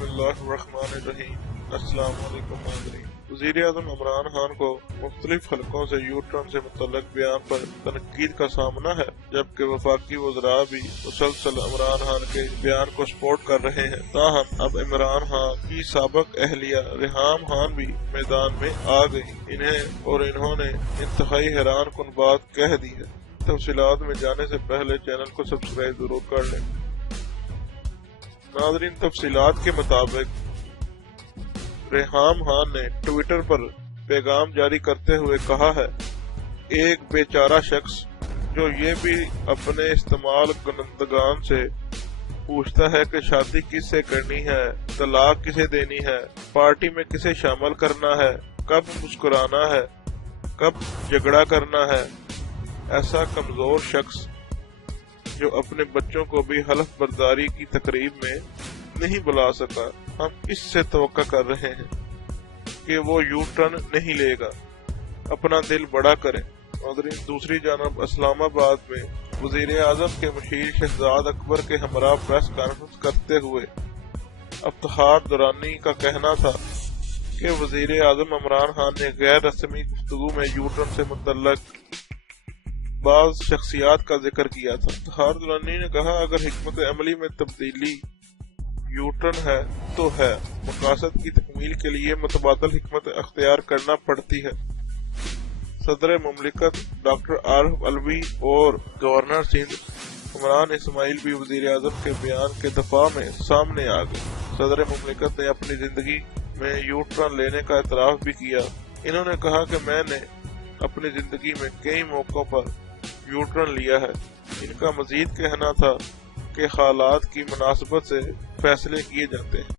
बिस्मिल्लाहिर्रहमानिर्रहीम। अस्सलाम वालेकुम नाज़रीन। वज़ीर-ए-आज़म इमरान खान को मुख्तलिफ हलकों से यू टर्न से मुतल्लिक़ बयान पर तनकीद का सामना है, जबकि वफाकी वज़रा भी मुसलसल इमरान खान के बयान को सपोर्ट कर रहे हैं। ताहम अब इमरान खान की साबिक़ अहलिया रेहाम खान भी मैदान में आ गई इन्होंने इंतहाई हैरान कुन बात कह दी है। तफसीलात में जाने से पहले चैनल को सब्सक्राइब जरूर कर लें। नाज़रीन, तफसीलात के मुताबिक रेहाम खान ने ट्विटर पर पैगाम जारी करते हुए कहा है, एक बेचारा शख्स जो ये भी अपने इस्तेमाल कुनंदगान से पूछता है कि शादी किससे करनी है, तलाक किसे देनी है, पार्टी में किसे शामिल करना है, कब मुस्कुराना है, कब झगड़ा करना है। ऐसा कमजोर शख्स जो अपने बच्चों को भी हलफ बर्दारी की तकरीब में नहीं बुला सका, हम इससे तवक्का कर रहे हैं कि वो यू टर्न नहीं लेगा। अपना दिल बड़ा करें। और दूसरी जानब इस्लामाबाद में वज़ीर-ए-आज़म के मुशीर शहजाद अकबर के हमरा प्रेस कॉन्फ्रेंस करते हुए इफ्तिखार दुरानी का कहना था कि वज़ीर-ए-आज़म इमरान खान ने गैर रस्मी गुफ्तगू में यू टर्न से मुतल्लिक़ बाज़ शख्सियात का जिक्र किया था। इफ्तिखार दुरानी ने कहा, अगर हिकमत अमली में तब्दीली यू टर्न है तो है, मकासद की तकमील के लिए मुतबादल हिकमत अख्तियार करना पड़ती है। सदर मुमलिकत डॉक्टर आरिफ अलवी और गवर्नर सिंध उमरान इस्माइल भी वज़ीर-ए-आज़म के बयान के दफा में सामने आ गए। सदर मुमलिकत ने अपनी जिंदगी में यू टर्न लेने का एतराफ़ भी किया। इन्होंने कहा कि मैंने अपनी जिंदगी में कई मौकों पर यू टर्न लिया है। इनका मजीद कहना था कि हालात की मुनासबत से फैसले किए जाते हैं।